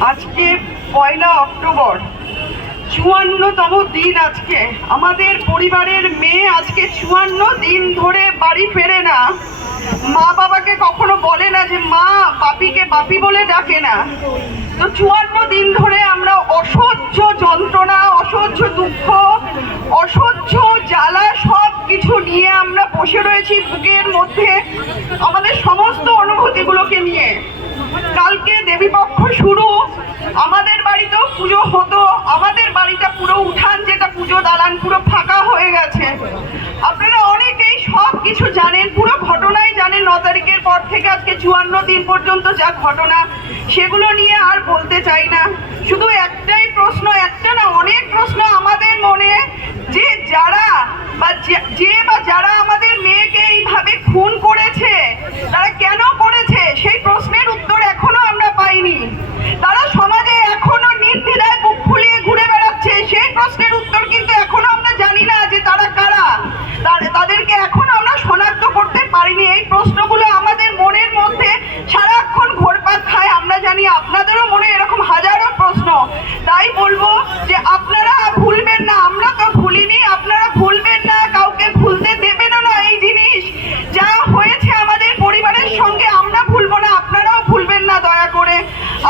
আজকে পয়লা অক্টোবর। চুয়ান্নতম দিন আজকে। আমাদের পরিবারের মেয়ে আজকে চুয়ান্ন দিন ধরে বাড়ি ফেরে না। মা বাবাকে কখনো বলে না যে, মা, বাপিকে বাপি বলে ডাকে না। তো চুয়ান্ন দিন ধরে আমরা অসহ্য যন্ত্রণা, অসহ্য দুঃখ, অসহ্য জ্বালা সব কিছু নিয়ে আমরা বসে রয়েছি বুকের মধ্যে আমাদের সমস্ত অনুভূতিগুলোকে নিয়ে। কালকে দেবীপক্ষ দালান পুরো ফাঁকা হয়ে গেছে। আপনারা অনেকেই সব কিছু জানেন, পুরো ঘটনাই জানেন, ন তারিখের পর থেকে আজকে চুয়ান্ন দিন পর্যন্ত যা ঘটনা, সেগুলো নিয়ে আর বলতে চাই না। শুধু একটাই প্রশ্ন, একটা না, অনেক প্রশ্ন আমাদের মনে যে যারা বা যে- যে বা যারা আমাদের মেয়েকে এইভাবে খুন করেছে তারা কেন করেছে সেই প্রশ্নের উত্তর এখনও আমরা পাইনি তারা সমাজে এখনও নির্দ্বিধায় বুক ফুলিয়ে ঘুরে বেড়াচ্ছে সেই প্রশ্নের উত্তর কিন্তু এখনও আমরা জানি না যে তারা কারা তার- তাদেরকে এখনও আমরা শনাক্ত করতে পারিনি এই প্রশ্নগুলো আমাদের মনের মধ্যে সারাক্ষণ ঘোরপাক খায় আমরা জানি আপনাদেরও মনে এরকম হাজারো প্রশ্ন তাই বলব যে আপনারা ভুলবেন না আমরা তো ভুলিনি আপনারা ভুলবেন না কাউকে ভুলতে দেবেনও না এই জিনিস যা হয়েছে আমাদের পরিবারের সঙ্গে আমরা ভুলবো না আপনারাও ভুলবেন না দয়া করে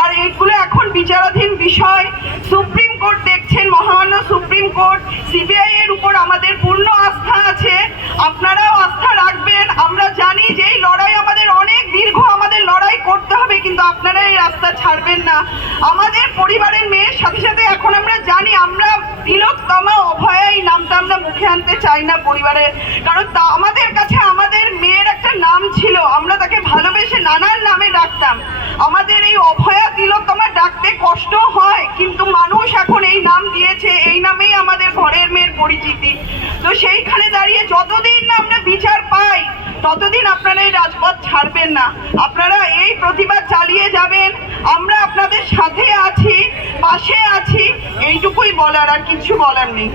আর এগুলো এখন বিচারাধীন বিষয় সুপ্রিম কোর্ট দেখছেন মহামান্য সুপ্রিম কোর্ট সিবিআই এর উপর আমাদের পূর্ণ আস্থা আছে। আপনারাও আস্থা রাখবেন। আমরা জানি যে এই লড়াই আমাদের অনেক দীর্ঘ, আমাদের লড়াই করতে হবে, কিন্তু আপনারা এই রাস্তা ছাড়বেন না। আমাদের পরিবারের মেয়ের সাথে সাথে এখন আমরা জানি, আমরা তিলকতমা অভয়া এই নামটা আমরা মুখে আনতে চাই না পরিবারের কারণ তা আমাদের কাছে আমাদের মেয়ের একটা নাম ছিল, আমরা তাকে ভালোবেসে নানান নামে ডাকতাম। আমাদের এই অভয়া তিলকতমা ডাকতে কষ্ট হয়, কিন্তু মানুষ এখন এই নাম দিয়েছে এই নামেই আমাদের ঘরের মেয়ের পরিচিতি তো সেইখানে দাঁড়িয়ে যতদিন না আমরা বিচার পাই ততদিন আপনারা এই রাজপথ ছাড়বেন না। আপনারা এই প্রতিবাদ চালিয়ে যাবেন। আমরা আপনাদের সাথে আছি, পাশে আছি। এইটুকুই বলার, আর কিছু বলার নেই।